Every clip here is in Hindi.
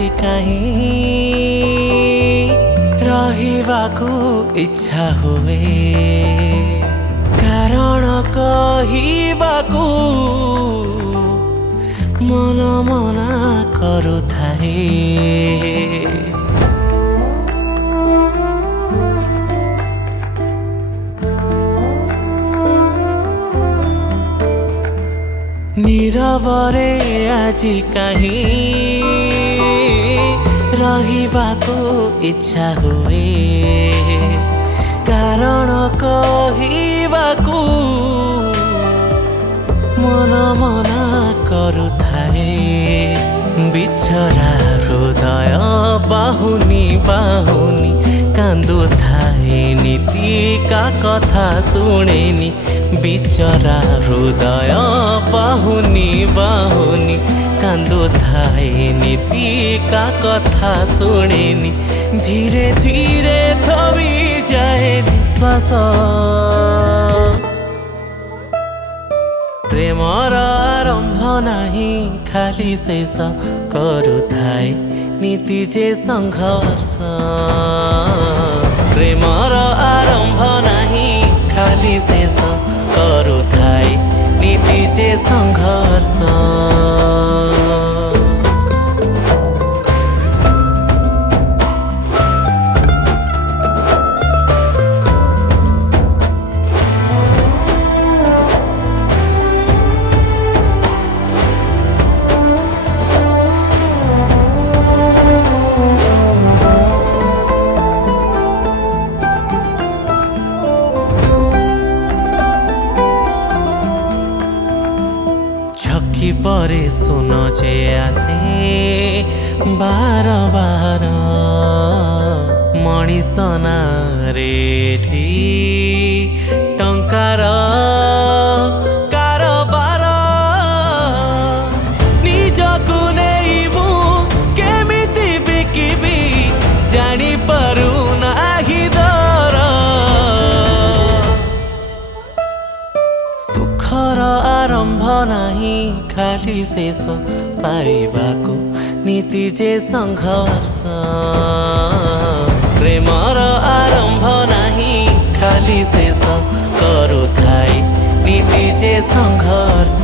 ଆଜି କାହିଁ ରହିବାକୁ ଇଚ୍ଛା ହୁଏ କାରଣ କହିବାକୁ ମନ ମନା କରୁଥାଏ नीरवरे आजी कहीं रहिबाको इच्छा हुए कारण कहिबाको मन मना करुथाए बिछरा हृदय बाहुनी बाहुनी कांदुथाए नीति का कथा शुणेनी बिचरा हृदय बाहुनी बाहुनी कांदुथाए नीति का कथा शुणेनी धीरे धीरे थमी जाए निश्वास प्रेमर आरंभ नहीं खाली शेष करुथाए नीति जे संघर्ष प्रेमर आरंभ नहीं खाली शेष करुथाए नीति जे संघर्ष कि परे सुन जे आसे बार बार मनीष नारेठी टंकार कारबार निजकु नहीं मु केमिति बिकिबी जानी पारु नाही दर सुखर आरंभ नहीं खाली शेष पाइबाको नीति जे संघर्ष प्रेमर आरंभ नहीं खाली शेष करुथाए नीति जे संघर्ष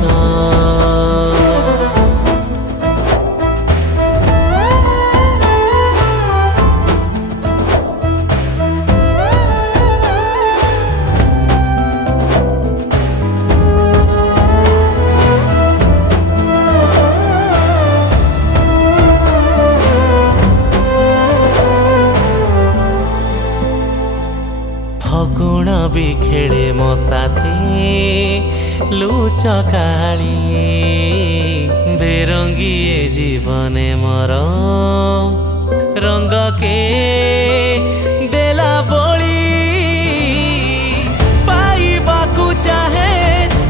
फगुण भी खेले मो साथे लुचकाली बेरंगी जीवने मोर रंग के देला बोली पाइबाकु चाहे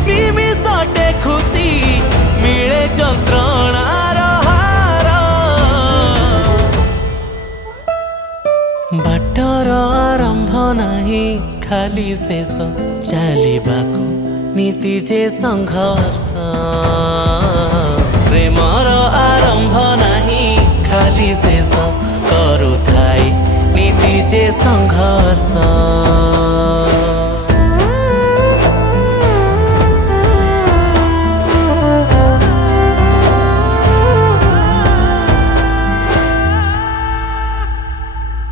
निमिषटे खुशी मिले जंत्रणार हार बाटर आरंभ नहीं खाली शेष चलिबाकु नीति जे संघर्ष प्रेमर आरंभ नहीं खाली शेष करुथाए नीति जे संघर्ष।